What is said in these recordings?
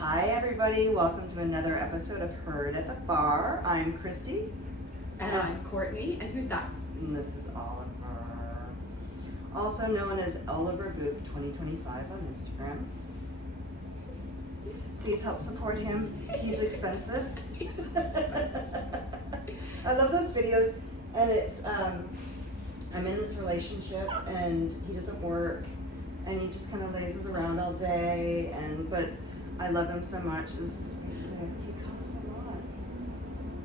Hi everybody, welcome to another episode of Heard at the Bar. I'm Kristy. And I'm Courtney, and who's that? And this is Oliver. Also known as Oliver Boop 2025 on Instagram. Please help support him. He's expensive. I love those videos, and it's, I'm in this relationship and he doesn't work and he just kind of lazes around all day, but I love him so much. This is basically, he costs a lot.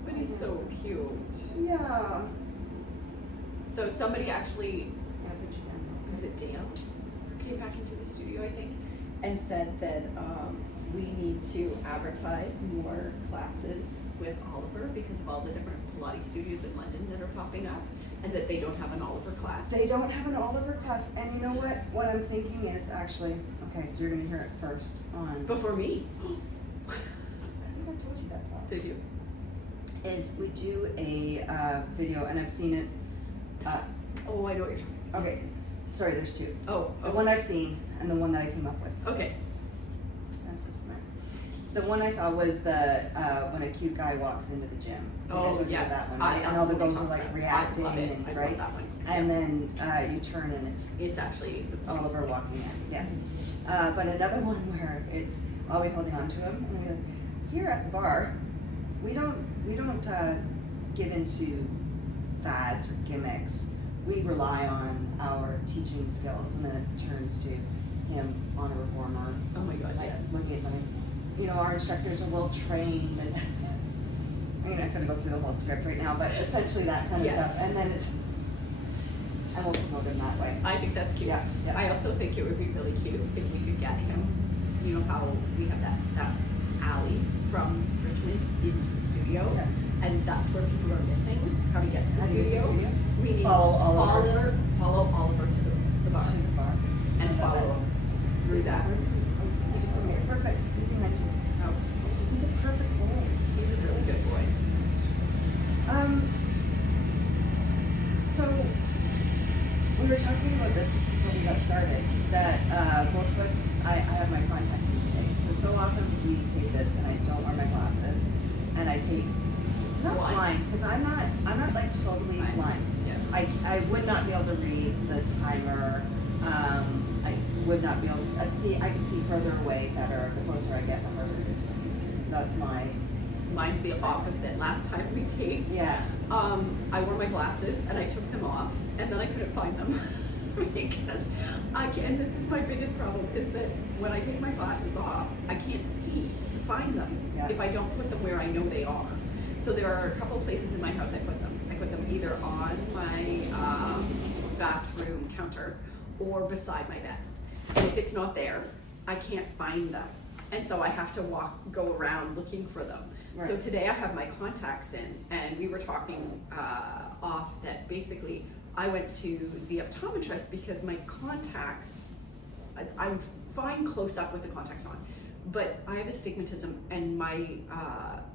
But he's so cute. Yeah. So somebody actually, was it Dan? Came back into the studio, I think, and said that we need to advertise more classes with Oliver because of all the different Pilates studios in London that are popping up, and that they don't have an Oliver class. They don't have an Oliver class, and you know what? What I'm thinking is actually, okay, so you're gonna hear it first on. Before me. I think I told you that stuff. Did you? Is we do a video, and I've seen it. Oh, I know what you're talking about. Okay, sorry, there's two. Oh, The one I've seen and the one that I came up with. okay. That's the smart. The one I saw was the when a cute guy walks into the gym. I think I Oh, told you yes. about that one, I right? And all the absolutely girls are talked like about it. reacting I love it. and I love right. that one. And then you turn and It's actually Oliver walking in. Yeah. But another one where it's I'll be holding on to him and we're like, here at the bar, we don't give into fads or gimmicks. We rely on our teaching skills, and then it turns to him on a reformer. Oh my God, Like yes. looking at something. You know, our instructors are well trained, and I'm not going to go through the whole script right now, but essentially that kind of Yes. stuff. And then it's, I won't promote him that way. I think that's cute. Yeah, yeah. I also think it would be really cute if we could get him, you know how we have that alley from Richmond into the studio, Yeah. and that's where people are missing how to get to the How do you get to studio. the studio? We need Follow Oliver. follow Oliver to the bar To the bar. and I love follow it. him through that. He just went here. Perfect. He's behind you. Oh, He's a perfect boy. he's a really good boy. So we were talking about this just before we got started, that both of us, I have my contacts in today. So often we take this and I don't wear my glasses, and I take, not blind, because I'm not like totally blind. Yeah. I would not be able to read the timer. I would not be able to see. I can see further away better. The closer I get, the harder it is for me to see. So that's my. Mine's the opposite. Last time we taped, Yeah. I wore my glasses and I took them off, and then I couldn't find them because I can't. This is my biggest problem: is that when I take my glasses off, I can't see to find them Yeah. if I don't put them where I know they are. So there are a couple places in my house I put them. I put them either on my bathroom counter or beside my bed. And if it's not there, I can't find them, and so I have to go around looking for them. Right. So today I have my contacts in, and we were talking off that basically I went to the optometrist because my contacts, I'm fine close up with the contacts on, but I have astigmatism and my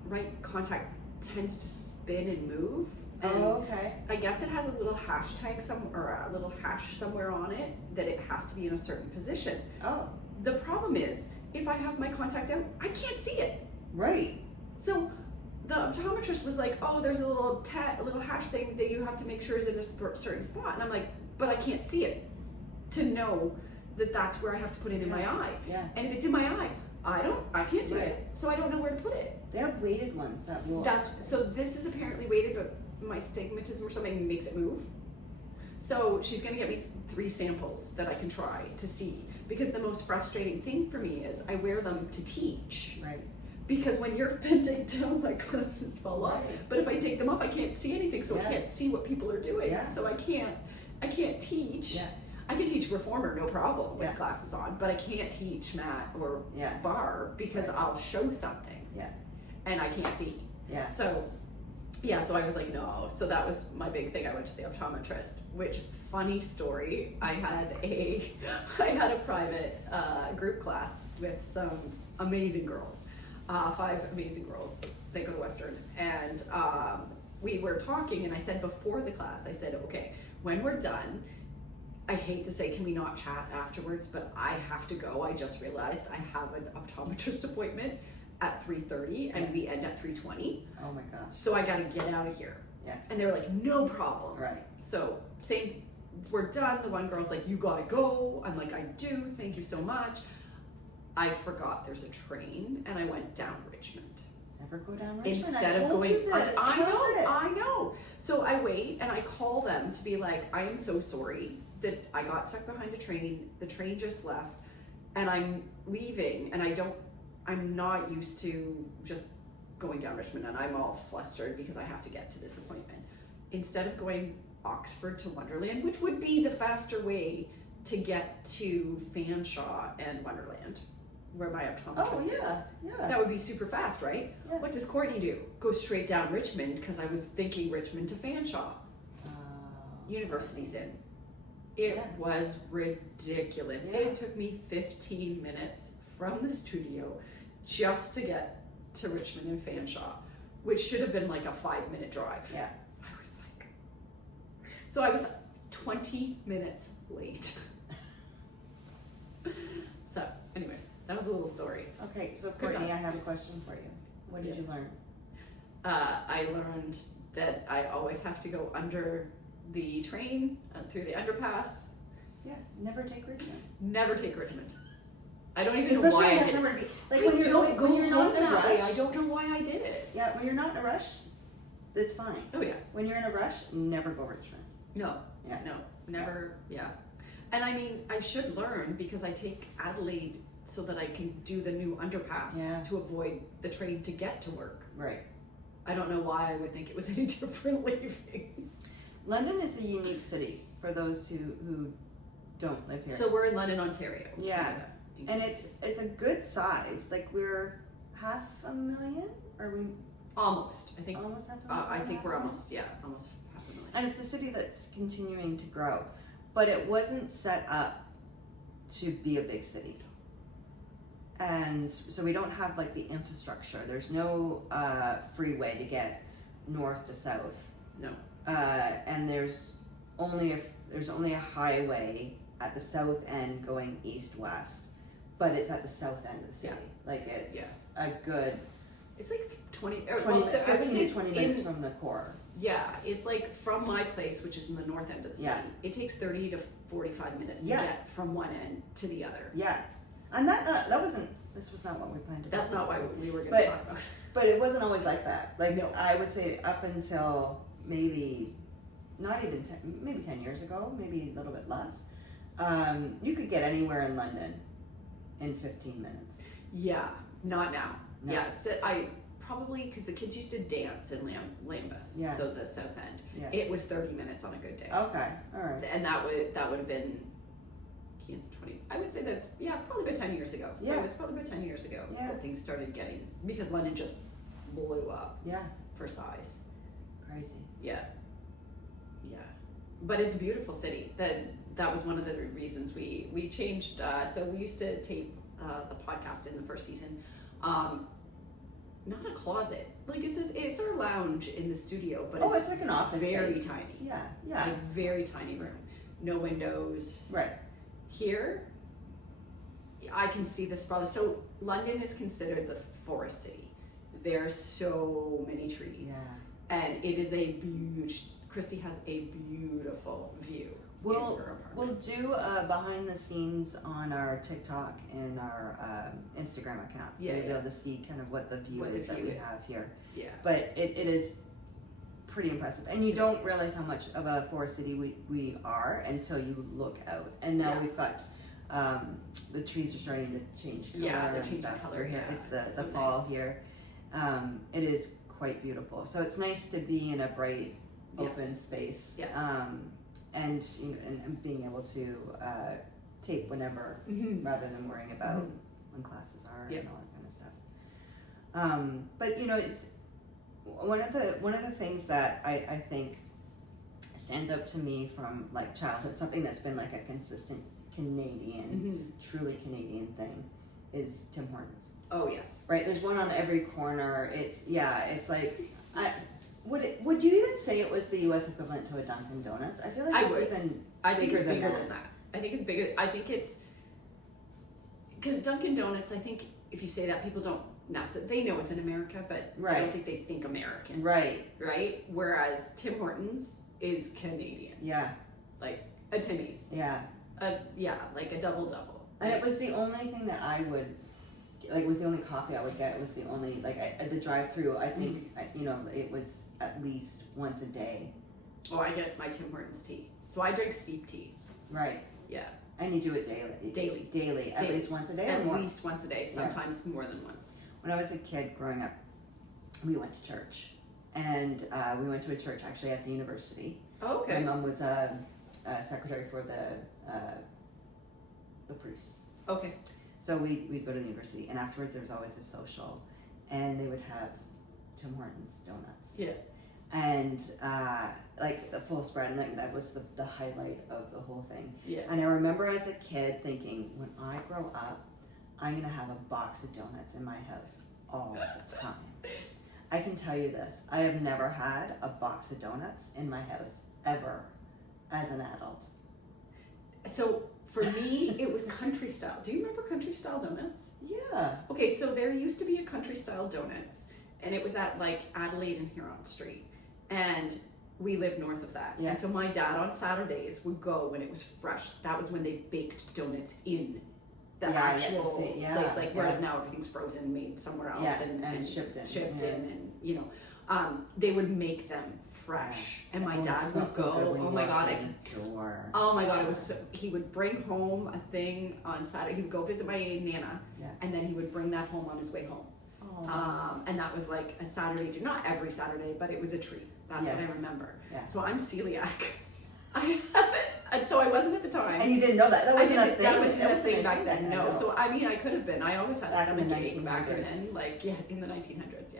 right contact tends to spin and move. And Oh, okay. I guess it has a little hashtag or a little hash somewhere on it that it has to be in a certain position. Oh, The problem is, if I have my contact out, I can't see it. right. So the optometrist was like, "Oh, there's a little hash thing that you have to make sure is in a certain spot," and I'm like, "But I can't see it to know that that's where I have to put it in my eye. Yeah. And if it's in my eye, I can't see Right. it, so I don't know where to put it." They have weighted ones that will. So this is apparently weighted, but my stigmatism or something makes it move. So she's gonna get me 3 samples that I can try to see, because the most frustrating thing for me is I wear them to teach. Right. Because when you're bending down, my glasses fall off. Right. But if I take them off, I can't see anything, so Yeah. I can't see what people are doing. Yeah. So I can't teach. Yeah. I can teach reformer, no problem, with Yeah. glasses on, but I can't teach mat or Yeah. bar because Right. I'll show something Yeah. and I can't see. Yeah. So yeah, so I was like, no. So that was my big thing. I went to the optometrist, which, funny story, I had a private group class with some amazing girls, 5 amazing girls. They go to Western, and we were talking, and I said before the class, I said, okay, when we're done, I hate to say, can we not chat afterwards? But I have to go. I just realized I have an optometrist appointment at 3:30 and we end at 3:20. Oh my gosh. So I gotta get out of here. Yeah. And they were like, no problem. Right. So we're done. The one girl's like, you gotta go. I'm like, I do. Thank you so much. I forgot there's a train and I went down Richmond. Never go down Richmond. Instead I of told going, you this. I know. So I wait and I call them to be like, I am so sorry that I got stuck behind a train. The train just left and I'm leaving and I'm not used to just going down Richmond and I'm all flustered because I have to get to this appointment. Instead of going Oxford to Wonderland, which would be the faster way to get to Fanshawe and Wonderland, where my optometrist is. Yeah. That would be super fast, right? Yeah. What does Courtney do? Go straight down Richmond because I was thinking Richmond to Fanshawe. University's in. It was ridiculous. Yeah. It took me 15 minutes from the studio just to get to Richmond and Fanshawe, which should have been like a 5-minute drive. Yeah. I was like, so I was 20 minutes late. So, anyways, that was a little story. Okay, so Good Courtney, I times. have a question for you. What did you learn? I learned that I always have to go under the train, through the underpass. Yeah, never take Richmond. Never take Richmond. I don't even know Especially why I when did you it. have to be, like I when you're, don't go when you're not home in a that way. rush. I don't know why I did it. Yeah, when you're not in a rush, it's fine. Oh yeah. When you're in a rush, never go Richmond. No. Yeah. No. Never. Yeah. And I mean, I should learn because I take Adelaide so that I can do the new underpass to avoid the train to get to work. Right. I don't know why I would think it was any different leaving. London is a unique city for those who don't live here. So we're in London, Ontario. Yeah. Canada. And it's a good size. Like we're 500,000? Are we Almost. I think. almost 500,000? I think we're almost 500,000. And it's a city that's continuing to grow. But it wasn't set up to be a big city. And so we don't have like the infrastructure. There's no freeway to get north to south. No. And there's only a highway at the south end going east-west. But it's at the south end of the city. Yeah. Like it's a good It's like 15 to 20 minutes from the core. Yeah, it's like from my place, which is in the north end of the city. Yeah. It takes 30 to 45 minutes to get from one end to the other. Yeah. And this was not what we planned to do. That's not why we were going to talk about it. But it wasn't always like that. Like No. I would say up until maybe not even maybe 10 years ago, maybe a little bit less. You could get anywhere in London in 15 minutes. Yeah, not now. No. Yeah, so I probably because the kids used to dance in Lambeth, Yeah. so the south end. Yeah. It was 30 minutes on a good day. Okay, all right. And that would have been 20. I would say that's probably about 10 years ago. So it was probably about 10 years ago that things started getting because London just blew up. Yeah. For size. Crazy. Yeah. Yeah. But it's a beautiful city. That was one of the reasons we changed. So we used to tape the podcast in the first season. Not a closet. Like it's our lounge in the studio, but it's like an office very space. tiny. Yeah, yeah. Like very tiny room. No windows. Right. Here, I can see this probably. So London is considered the forest city. There's so many trees. Yeah. And it is a huge. Kristy has a beautiful view in her apartment. We'll do behind the scenes on our TikTok and our Instagram account, so you'll be able to see kind of what the view is that we have here. Yeah. But it is pretty impressive, and you don't realize how much of a forest city we are until you look out. And now we've got the trees are starting to change color. Yeah, they're and changing stuff. color. Yeah, It's the so fall nice. here. It is quite beautiful. So it's nice to be in a bright, open space. Yes. And and being able to tape whenever, rather than worrying about when classes are and all that kind of stuff. But it's one of the things that I think stands out to me from like childhood, something that's been like a consistent Canadian, truly Canadian thing, is Tim Hortons. Oh yes. Right, there's one on every corner. It's like would you even say it was the U.S. equivalent to a Dunkin' Donuts? I feel like it's even I think it's bigger that. than that. I think it's bigger. I think it's because Dunkin' Donuts. I think if you say that, people don't necessarily, they know it's in America, but I don't think they think American. Right. Right. Whereas Tim Hortons is Canadian. Yeah. Like a Timmy's. Yeah. Like a double. And it was the only thing that I would, like, it was the only coffee I would get. It was the only, like, at the drive-through, I think, you know, it was at least once a day. Oh, I get my Tim Hortons tea. So I drink steep tea. Right. Yeah. And you do it daily. Daily. At least once a day or more? At least once a day, sometimes more than once. When I was a kid growing up, we went to church. And we went to a church actually at the university. Oh, okay. My mom was a secretary for the priest. Okay. So we'd go to the university, and afterwards there was always a social, and they would have Tim Hortons donuts. Yeah. And like the full spread, and that was the highlight of the whole thing. Yeah. And I remember as a kid thinking, when I grow up, I'm gonna have a box of donuts in my house all the time. I can tell you this, I have never had a box of donuts in my house ever as an adult. So for me, it was country style. Do you remember country style donuts? Yeah. Okay, so there used to be a country style donuts, and it was at like Adelaide and Huron Street, and we lived north of that. Yeah. And so my dad on Saturdays would go when it was fresh. That was when they baked donuts in the actual place. Like whereas now everything's frozen, made somewhere else, and shipped in. And you know, they would make them fresh, and my dad would go. Oh my god! Oh my god! It was. He would bring home a thing on Saturday. He would go visit my nana, and then he would bring that home on his way home. And that was like a Saturday, not every Saturday, but it was a treat. That's what I remember. Yeah. So I'm celiac. I haven't, and so I wasn't at the time. And you didn't know that? That wasn't a thing? That wasn't a thing back then, no. So I mean, I could have been. I always had a stomach ache back then, like, in the 1900s,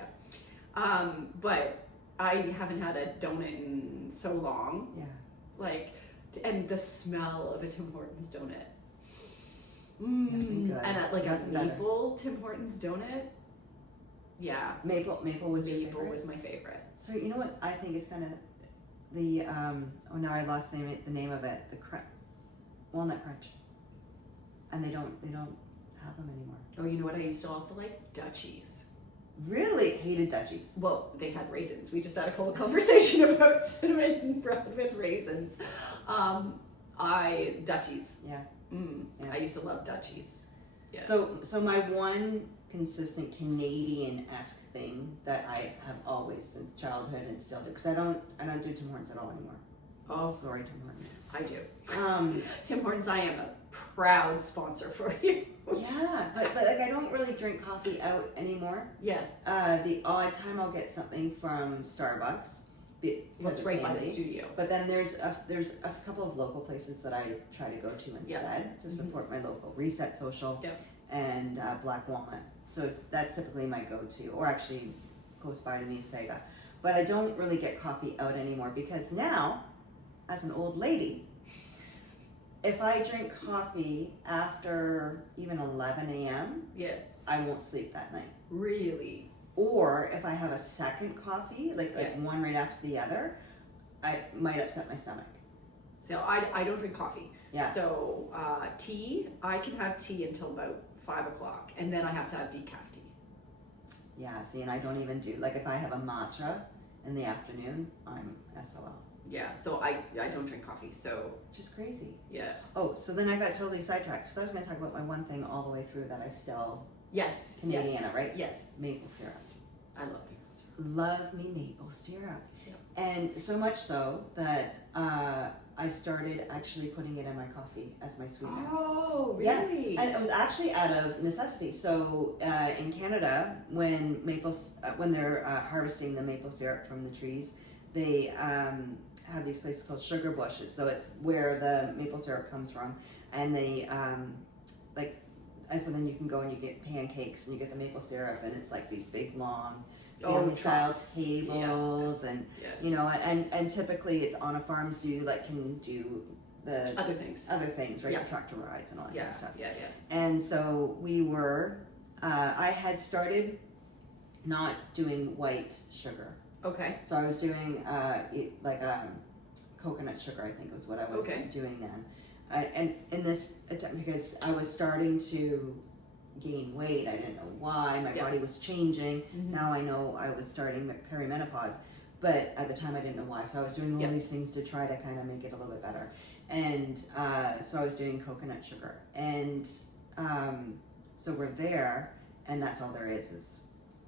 but I haven't had a donut in so long. Yeah. Like, and the smell of a Tim Hortons donut. Good. And a maple Tim Hortons donut. Yeah. Maple was your favorite? Maple was my favorite. So you know what I think is kind of the now I lost the name of it, the walnut crunch, and they don't have them anymore. Oh, you know what I used to also like? Dutchies. Really hated Dutchies. Well, they had raisins. We just had a whole conversation about cinnamon bread with raisins. Dutchies. Yeah. I used to love Dutchies. Yeah. So my one consistent Canadian-esque thing that I have always since childhood and still do, because I don't do Tim Hortons at all anymore. Oh, sorry, Tim Hortons. I do. Tim Hortons, I am a proud sponsor for you. Yeah, but like I don't really drink coffee out anymore. Yeah. The odd time I'll get something from Starbucks. What's right by the studio. But then there's a couple of local places that I try to go to instead to support my local Reset Social and Black Walnut. So that's typically my go-to, or actually close by to Nisega. But I don't really get coffee out anymore because now, as an old lady, if I drink coffee after even 11 a.m., I won't sleep that night. Really? Or if I have a second coffee, like one right after the other, I might upset my stomach. So I don't drink coffee. Yeah. So tea, I can have tea until about 5 o'clock, and then I have to have decaf tea. Yeah, see, and I don't even do, like if I have a matcha in the afternoon, I'm SOL. Yeah, so I don't drink coffee, so. Which is crazy. Yeah. Oh, so then I got totally sidetracked, because I was going to talk about my one thing all the way through that I still. Yes. Canadiana, right? Yes. Maple syrup. I love maple syrup. Love me maple syrup. Yep. And so much so that I started actually putting it in my coffee as my sweetener. Oh, really? Yeah. And it was actually out of necessity. So in Canada, when they're harvesting the maple syrup from the trees, they have these places called sugar bushes. So it's where the maple syrup comes from, and they and so then you can go and you get pancakes and you get the maple syrup, and it's like these big long family style tables, and you know, and typically it's on a farm, so you can do the other things, right? The tractor rides and all that kind of stuff. Yeah. And so we were, I had started not doing white sugar. Okay. So I was doing coconut sugar, I think was what I was Okay. doing then. And in this attempt, because I was starting to gain weight, I didn't know why, my Yeah. body was changing. Mhm. Now I know I was starting perimenopause, but at the time I didn't know why. So I was doing all Yeah. these things to try to kind of make it a little bit better. And so I was doing coconut sugar. And so we're there, and that's all there is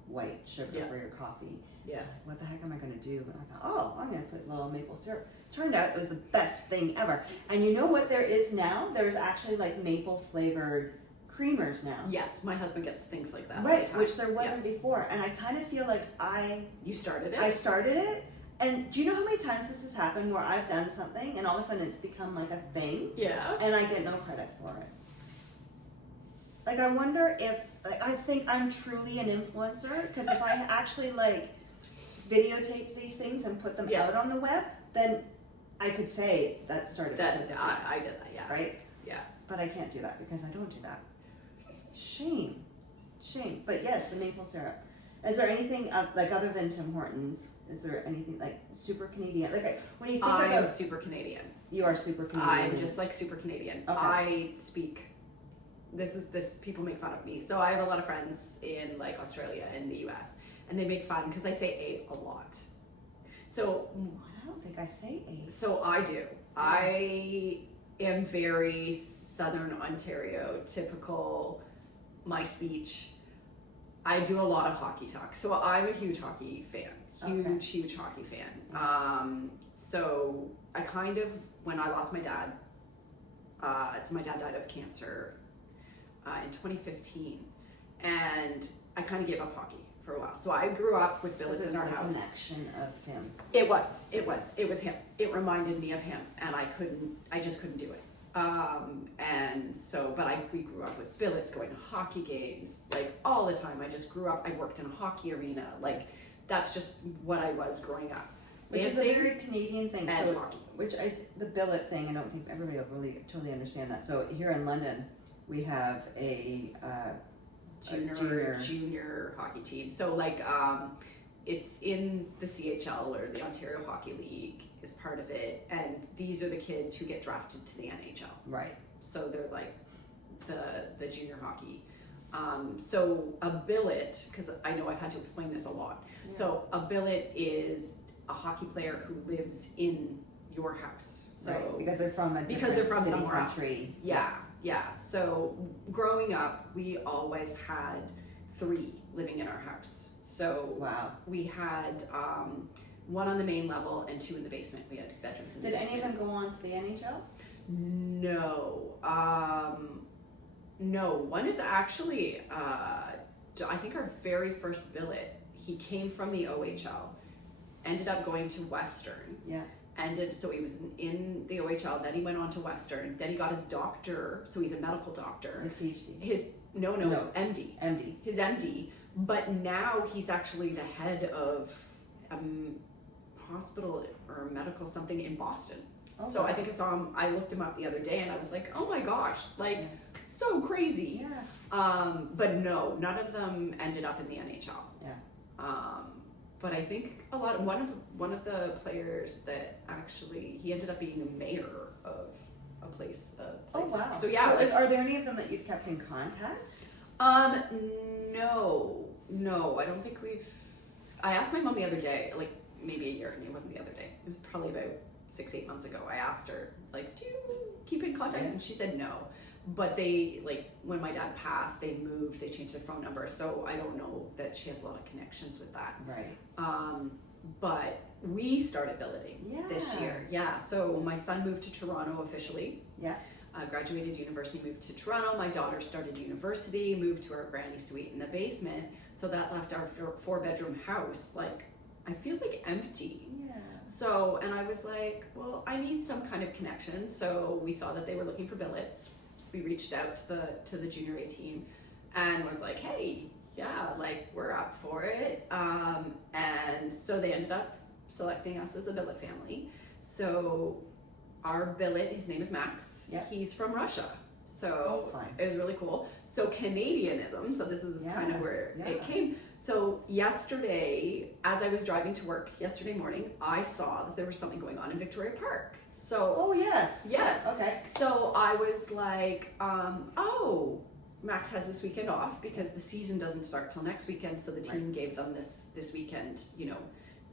white sugar Yeah. for your coffee. Yeah. What the heck am I going to do? And I thought, oh, I'm going to put a little maple syrup. Turned out it was the best thing ever. And you know what there is now? There's actually like maple flavored creamers now. Yes, my husband gets things like that all the Right, time. which there wasn't before. And I kind of feel like You started it? I started it. And do you know how many times this has happened where I've done something and all of a sudden it's become like a thing Yeah. and I get no credit for it? Like, I wonder if, like, I think I'm truly an influencer, because if I actually like videotape these things and put them Yeah. out on the web, then I could say that started because of me, I did that, yeah. right? Yeah. But I can't do that because I don't do that. Shame. But yes, the maple syrup. Is there anything like other than Tim Hortons? Is there anything like super Canadian? Like when you think I'm about, super Canadian. you are super Canadian. I'm just like super Canadian. Okay. I speak. This people make fun of me. So I have a lot of friends in like Australia and the US, and they make fun because I say a lot. So I don't think I say a. So I do. I am very Southern Ontario, typical, my speech. I do a lot of hockey talk. So I'm a huge hockey fan. Huge hockey fan. So I kind of, when I lost my dad, so my dad died of cancer in 2015. And I kind of gave up hockey for a while. So I grew up with billets in our house. The connection of him. It was him. It reminded me of him, and I just couldn't do it. And so, but we grew up with billets, going to hockey games, like all the time. I just grew up, I worked in a hockey arena, like that's just what I was growing up. Which Dancing is a very Canadian thing. and So, hockey. the billet thing, I don't think everybody will really totally understand that. So here in London, we have a junior hockey team. So like, it's in the CHL, or the Ontario Hockey League is part of it, and these are the kids who get drafted to the NHL. Right. So they're like the junior hockey. So a billet, because I know I've had to explain this a lot. Yeah. So a billet is a hockey player who lives in your house. So right. Because they're from a because they're from city, somewhere country. else. Yeah. So growing up, we always had 3 living in our house. So wow. we had 1 on the main level and 2 in the basement. We had bedrooms in the Did basement. any of them go on to the NHL? No. No. One is actually, I think our very first billet, he came from the OHL, ended up going to Western. Yeah. So he was in the OHL, then he went on to Western, then he got his doctor, so he's a medical doctor. His PhD. His MD. MD. His MD, but now he's actually the head of hospital or medical something in Boston. Oh, So wow. I think I looked him up the other day, and I was like, oh my gosh, like Yeah. so crazy. Yeah. But no, none of them ended up in the NHL. Yeah. But I think one of the players that actually, he ended up being the mayor of a place. Oh wow. So yeah. So are there any of them that you've kept in contact? No, I don't think we've. I asked my mom the other day, like maybe a year, and it wasn't the other day. It was probably about 6-8 months ago. I asked her, like, do you keep in contact? Yeah. And she said no. But they, like, when my dad passed, they moved, they changed their phone number, so I don't know that she has a lot of connections with that. Right. But we started billeting this Yeah. year. Yeah, so my son moved to Toronto officially. Yeah. Graduated university, moved to Toronto. My daughter started university, moved to our granny suite in the basement. So that left our 4-bedroom house, like, I feel like empty. Yeah. So, and I was like, well, I need some kind of connection. So we saw that they were looking for billets. We reached out to the junior A team and was like, hey, yeah, like we're up for it. And so they ended up selecting us as a billet family. So our billet, his name is Max. Yep. He's from Russia. So fine. it was really cool. So Canadianism, so this is kind of where it came. So yesterday, as I was driving to work yesterday morning, I saw that there was something going on in Victoria Park. So Oh, yes. yes. Okay. So I was like, oh, Max has this weekend off because the season doesn't start till next weekend. So the team gave them this weekend, you know,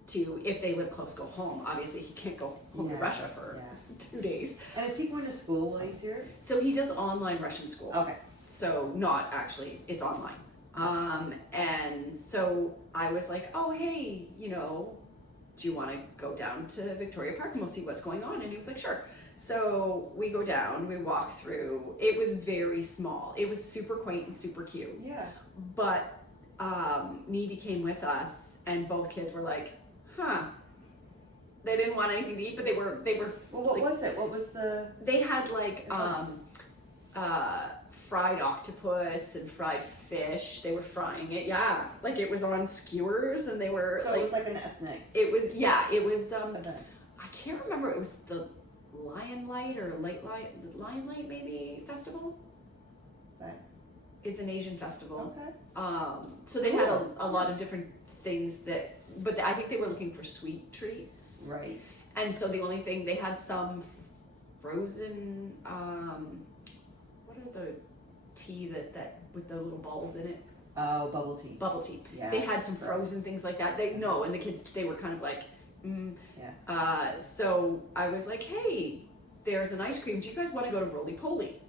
to, if they live close, go home. Obviously, he can't go home to Russia for 2 days. And is he going to school while he's here? So he does online Russian school. Okay. So not actually, it's online. And so I was like, oh, hey, you know, do you want to go down to Victoria Park and we'll see what's going on? And he was like, sure. So we go down, we walk through. It was very small. It was super quaint and super cute. Yeah. But Needy came with us and both kids were like, huh. They didn't want anything to eat, but they were. Well, what like, was it? What was the? They had like fried octopus and fried fish. They were frying it, like it was on skewers, and they were. So like, it was like an ethnic. It was, it was. Event. I can't remember. It was the Lion Light or Lion Light maybe festival. Right. It's an Asian festival. Okay. So they had a lot of different things but I think they were looking for sweet treats. Right. And so the only thing, they had some frozen, what are the tea that with the little balls in it? Oh, bubble tea. Bubble tea. Yeah. They had some frozen things like that. And the kids, they were kind of like, so I was like, hey, there's an ice cream. Do you guys want to go to Roly Poly?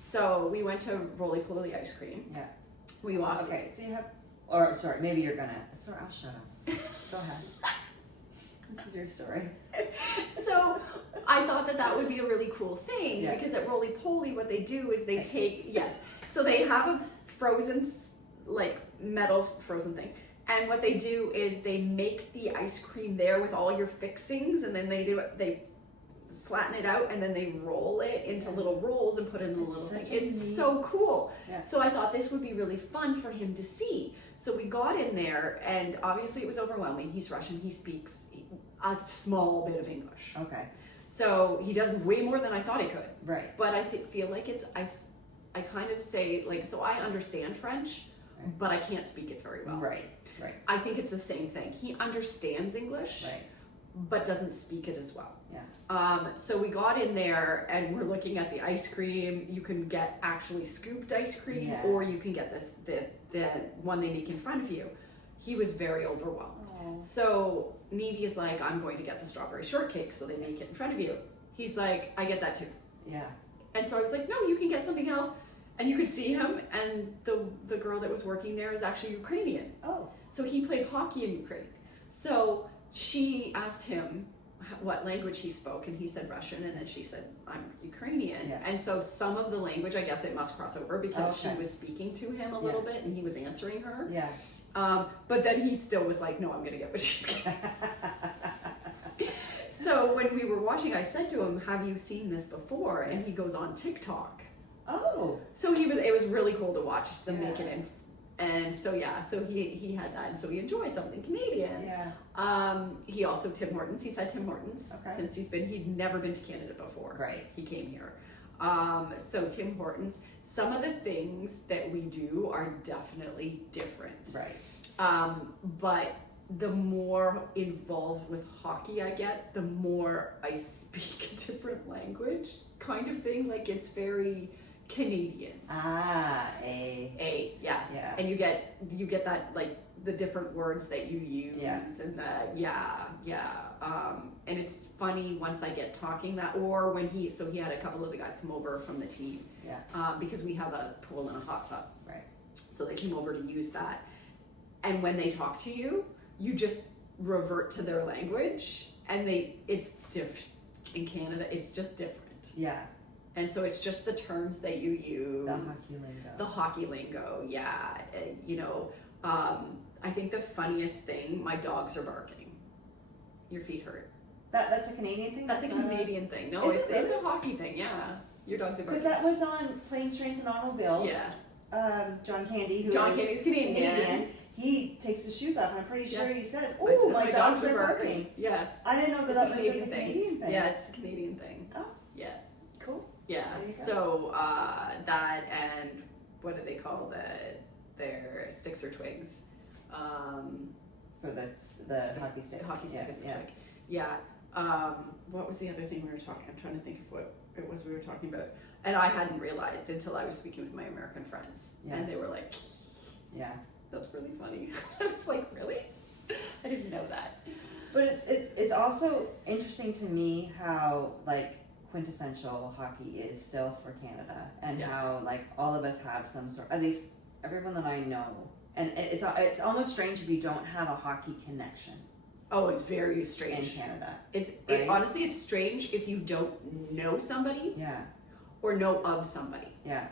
So we went to Roly Poly ice cream. Yeah. We walked. Okay, so you have, or sorry, maybe you're gonna, sorry, I'll shut up. Go ahead. This is your story. So I thought that would be a really cool thing because at Roly Poly, what they do is they take, so they have a frozen, like metal frozen thing. And what they do is they make the ice cream there with all your fixings, and then they flatten it out, and then they roll it into little rolls and put it in a little thing. It's so cool. Yeah. So I thought this would be really fun for him to see. So we got in there, and obviously it was overwhelming. He's Russian. He speaks a small bit of English. Okay. So he does way more than I thought he could. Right. But I feel like I kind of say, like, so I understand French, but I can't speak it very well. Right. I think it's the same thing. He understands English, but doesn't speak it as well. Yeah. So we got in there and we're looking at the ice cream. You can get actually scooped ice cream, or you can get the one they make in front of you. He was very overwhelmed. Aww. So Needy is like, I'm going to get the strawberry shortcake, so they make it in front of you. He's like, I get that too. Yeah. And so I was like, no, you can get something else. And you could see him, and the girl that was working there is actually Ukrainian. Oh. So he played hockey in Ukraine. So she asked him what language he spoke, and he said Russian, and then she said, I'm Ukrainian. Yeah. And so some of the language, I guess it must cross over because she was speaking to him a little bit, and he was answering her. Yeah. But then he still was like, no, I'm going to get what she's getting. So when we were watching, I said to him, have you seen this before? And he goes, on TikTok. Oh. So it was really cool to watch them make it in. And so so he had that, and so he enjoyed something Canadian. Yeah. He also Tim Hortons. He's had Tim Hortons since he'd never been to Canada before. Right. He came here. So Tim Hortons. Some of the things that we do are definitely different. Right. But the more involved with hockey I get, the more I speak a different language, kind of thing. Like it's very Canadian. A. Yes. Yeah. And you get that, like the different words that you use, and and it's funny once I get talking that, or when he had a couple of the guys come over from the team, because we have a pool and a hot tub, right? So they came over to use that, and when they talk to you, you just revert to their language, and it's different in Canada. It's just different. Yeah. And so it's just the terms that you use. The hockey lingo. Yeah. I think the funniest thing, my dogs are barking. Your feet hurt. That's a Canadian thing? That's a Canadian thing. No, it's a hockey thing, yeah. Your dogs are barking. Because that was on Planes, Trains, and Automobiles. Yeah. John Candy's Canadian. He takes his shoes off, and I'm pretty sure he says, my dogs are barking. Yeah. I didn't know that was just a Canadian thing. Yeah, it's a Canadian thing. Oh. Yeah. Cool. Yeah. There you go. So that and what do they call their sticks or twigs? For the hockey sticks. Hockey stick is a twig. Yeah. What was the other thing we were talking? I'm trying to think of what it was we were talking about, and I hadn't realized until I was speaking with my American friends, and they were like, "Yeah, that's really funny." I was like, "Really? I didn't know that." But it's also interesting to me how like quintessential hockey is still for Canada, and how like all of us have some sort, at least everyone that I know, and it's almost strange if you don't have a hockey connection. Oh, it's very strange in Canada. It honestly, it's strange if you don't know somebody, or know of somebody. Yeah.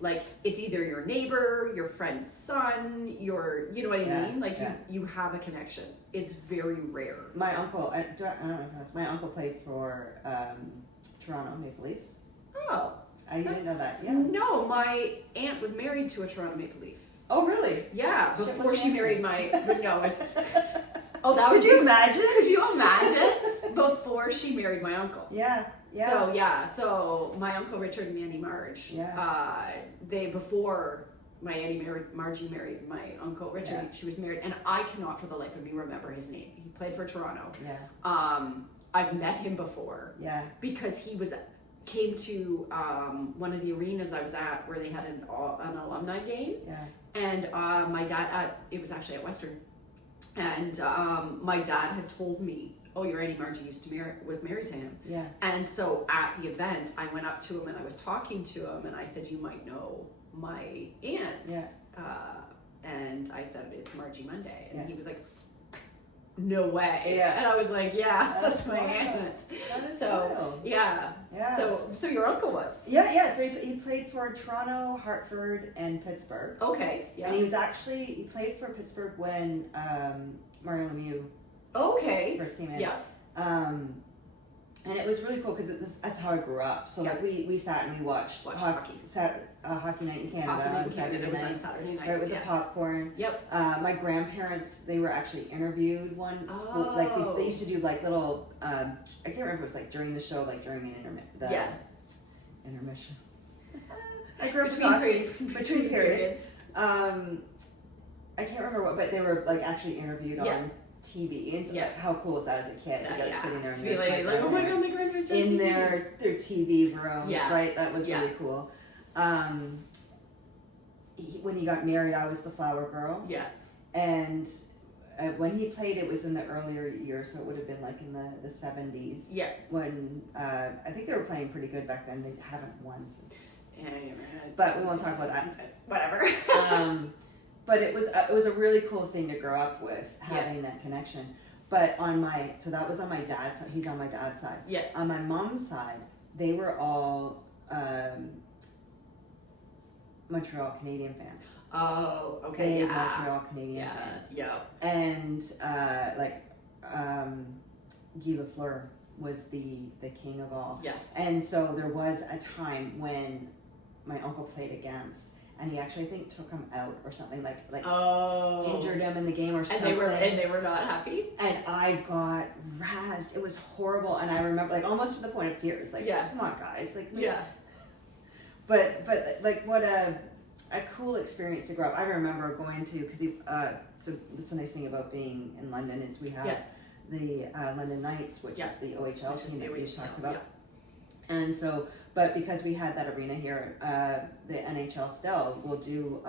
Like it's either your neighbor, your friend's son, you know what I mean? Like you have a connection. It's very rare. My uncle, I don't know if you know, my uncle played for Toronto Maple Leafs. Oh. You didn't know that? Yeah. No, my aunt was married to a Toronto Maple Leaf. Oh, really? Yeah, before she married my, no, it was, Could you imagine? Could you imagine? Before she married my uncle. Yeah. So my uncle Richard and Auntie Marge, before my Auntie Margie married my uncle Richard, she was married, and I cannot for the life of me remember his name. He played for Toronto. Yeah. I've met him before. Yeah. Because he came to one of the arenas I was at where they had an alumni game. Yeah. And my dad, it was actually at Western, and my dad had told me, "Oh, your Auntie Margie was married to him." Yeah. And so at the event, I went up to him and I was talking to him, and I said, "You might know my aunt." Yeah. And I said, "It's Margie Monday," and he was like, "No way!" Yeah. And I was like, "Yeah, that's my aunt." That is so wild. yeah. So your uncle was? Yeah. So he played for Toronto, Hartford, and Pittsburgh. Okay. Yeah. And he played for Pittsburgh when Mario Lemieux first came in. Yeah. And it was really cool because that's how I grew up. So like we sat and we watched hockey. Hockey night in Canada. Hockey night in Canada was on Saturday nights. Right, with the popcorn. Yep. My grandparents, they were actually interviewed once. Oh. Like they used to do like little. I can't remember if it was like during the show, like during an intermission. I grew up between periods. I can't remember what, but they were like actually interviewed on TV, and so how cool is that as a kid? Like sitting there and to be like, oh my god, my grandparents are in their TV room, right? That was really cool. When he got married, I was the flower girl. Yeah. And when he played, it was in the earlier years, so it would have been like in the 70s. Yeah. When I think they were playing pretty good back then. They haven't won since. Yeah. But we won't talk about that. Whatever. But it was a really cool thing to grow up with, having that connection. But so that was on my dad's side. He's on my dad's side. Yeah. On my mom's side, they were all Montreal Canadian fans. Oh, okay. Big Montreal Canadian fans. Yeah. And Guy Lafleur was the king of all. Yes. And so there was a time when my uncle played against, and he actually, I think, took him out or something, like injured him in the game or something. And they were not happy. And I got razzed. It was horrible, and I remember, like, almost to the point of tears. Like, come on, guys. Like, But like, what a cool experience to grow up. I remember going to, because so that's the nice thing about being in London is we have the London Knights, which is the OHL team that we talked about. Yeah. And so, but because we had that arena here, the NHL still will do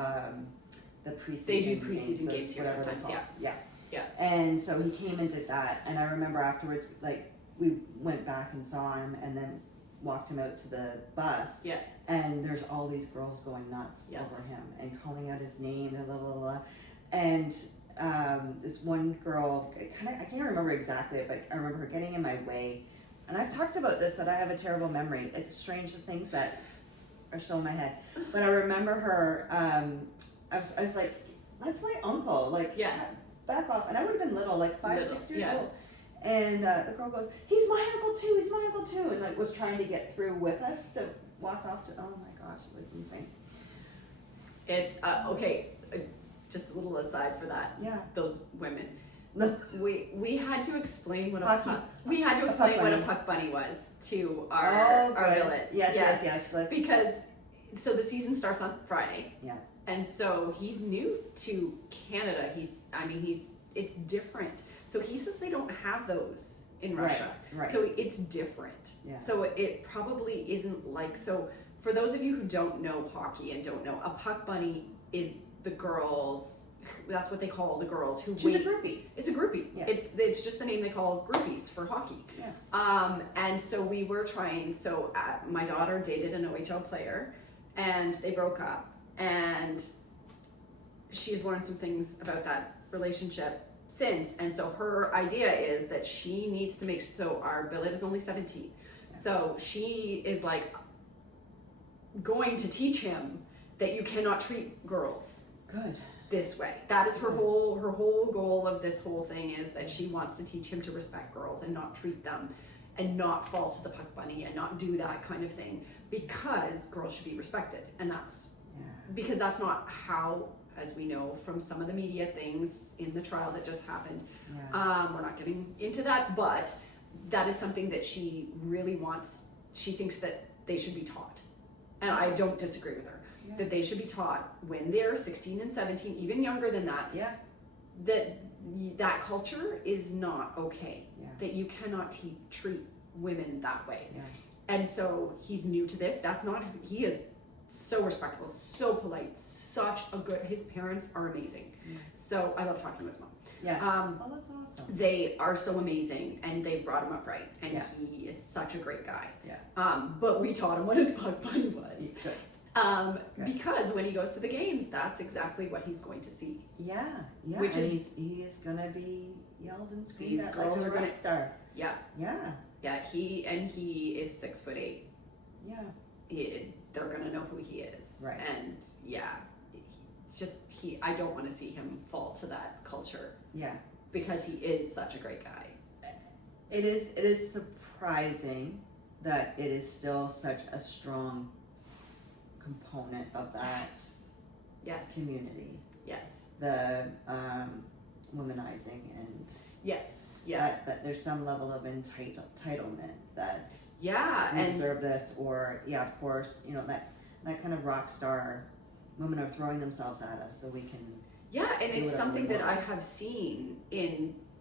the preseason. They do preseason games here sometimes. Yeah. And so he came and did that, and I remember afterwards, like, we went back and saw him, and then walked him out to the bus. Yeah. And there's all these girls going nuts over him and calling out his name and blah blah blah. And this one girl, I can't remember exactly, but I remember her getting in my way. And I've talked about this, that I have a terrible memory. It's strange the things that are still in my head. But I remember her, I was like, that's my uncle. Like, back off. And I would have been little, like 5 or 6 years old. And the girl goes, he's my uncle too, and like was trying to get through with us to walk off to, oh my gosh, it was insane. It's, okay, just a little aside for that. Yeah. Those women. We had to explain what a Hockey. puck. We had to A explain puck what a bunny. puck bunny was to our good. billet. Yes. Let's. Because so the season starts on Friday. Yeah. And so he's new to Canada. It's different. So he says they don't have those in Russia. Right. So it's different. Yeah. So it probably isn't like, so for those of you who don't know hockey and don't know, a puck bunny is the girls, that's what they call the girls who She's a groupie. It's a groupie. Yeah. It's just the name they call groupies for hockey. Yeah. And so we were trying, my daughter dated an OHL player and they broke up, and she's learned some things about that relationship since. And so her idea is that she needs to make, so our billet is only 17. Yeah. So she is like going to teach him that you cannot treat girls Good. this way. That is her whole goal of this whole thing, is that she wants to teach him to respect girls and not treat them and not fall to the puck bunny and not do that kind of thing, because girls should be respected. And that's because that's not how, as we know from some of the media things in the trial that just happened. We're not getting into that, but that is something that she really wants. She thinks that they should be taught, and I don't disagree with her. That they should be taught when they're 16 and 17, even younger than that, that culture is not okay. That you cannot treat women that way. And so he's new to this. That's not, he is so respectful, so polite, such a good, his parents are amazing. So I love talking to his mom. Oh, that's awesome. They are so amazing, and they've brought him up right, and he is such a great guy. But we taught him what a puck bunny was. Because when he goes to the games, that's exactly what he's going to see. Which is he's gonna be yelled and screamed These at girls like a are gonna rock star. He is 6'8". They're gonna know who he is. And I don't want to see him fall to that culture. Because he is such a great guy. It is surprising that it is still such a strong component of that community. The womanizing and that there's some level of entitlement that we deserve this, or of course, that kind of rock star women are throwing themselves at us so we can and it's something that I have seen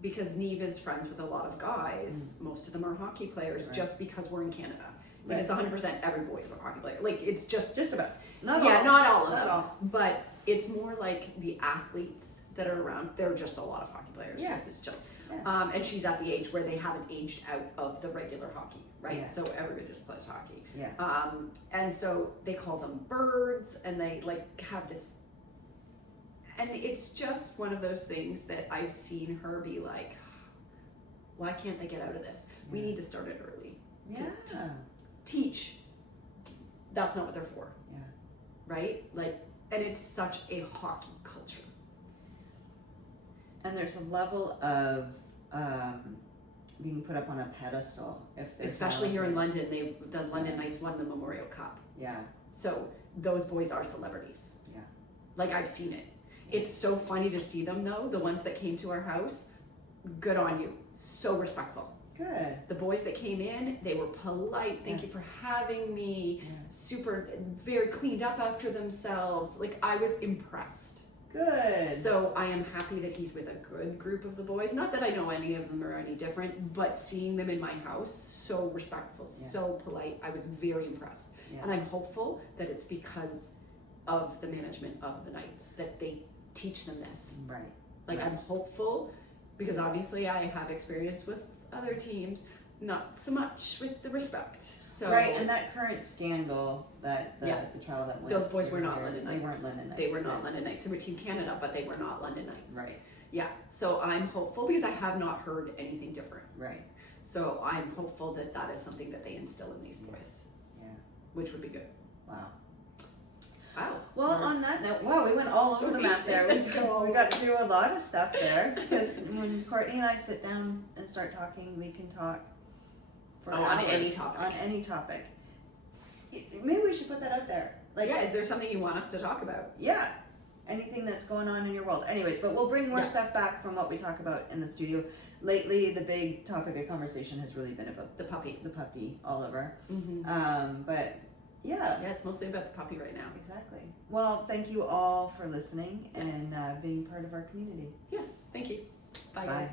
because Neve is friends with a lot of guys. Most of them are hockey players, just because we're in Canada. Like it's 100% every boy is a hockey player. Like it's just about not all of them. But it's more like the athletes that are around. There are just a lot of hockey players. It's just and she's at the age where they haven't aged out of the regular hockey, right? So everybody just plays hockey. And so they call them birds, and they like have this, and it's just one of those things that I've seen her be like, why can't they get out of this? We need to start it early. To teach that's not what they're for. Right? Like, and it's such a hockey culture. And there's a level of being put up on a pedestal, especially here in London. The London Knights won the Memorial Cup. So those boys are celebrities. Like, I've seen it. It's so funny to see them though. The ones that came to our house, good on you. So respectful. Good. The boys that came in, they were polite. Thank you for having me. Super, very cleaned up after themselves. Like, I was impressed. Good. So I am happy that he's with a good group of the boys. Not that I know any of them are any different, but seeing them in my house, so respectful, so polite. I was very impressed. And I'm hopeful that it's because of the management of the Knights that they teach them this. Like, I'm hopeful, because obviously I have experience with other teams, not so much with the respect. So and that current scandal, that the trial that went, those boys were not London Knights. They weren't London Knights. They were not London Knights. They were Team Canada, but they were not London Knights. So I'm hopeful, because I have not heard anything different. So I'm hopeful that that is something that they instill in these boys. Which would be good. Wow. Well, on that note, we went all over the map there. We got through a lot of stuff there, because when Courtney and I sit down and start talking, we can talk for hours, on any topic. On any topic. Maybe we should put that out there. Like, is there something you want us to talk about? anything that's going on in your world. Anyways, but we'll bring more Yeah. stuff back from what we talk about in the studio. Lately, the big topic of conversation has really been about The puppy. the puppy, Oliver. Mm-hmm. But yeah. Yeah, it's mostly about the puppy right now. Exactly. Well, thank you all for listening Yes. and being part of our community. Yes, thank you. Bye, Bye. guys.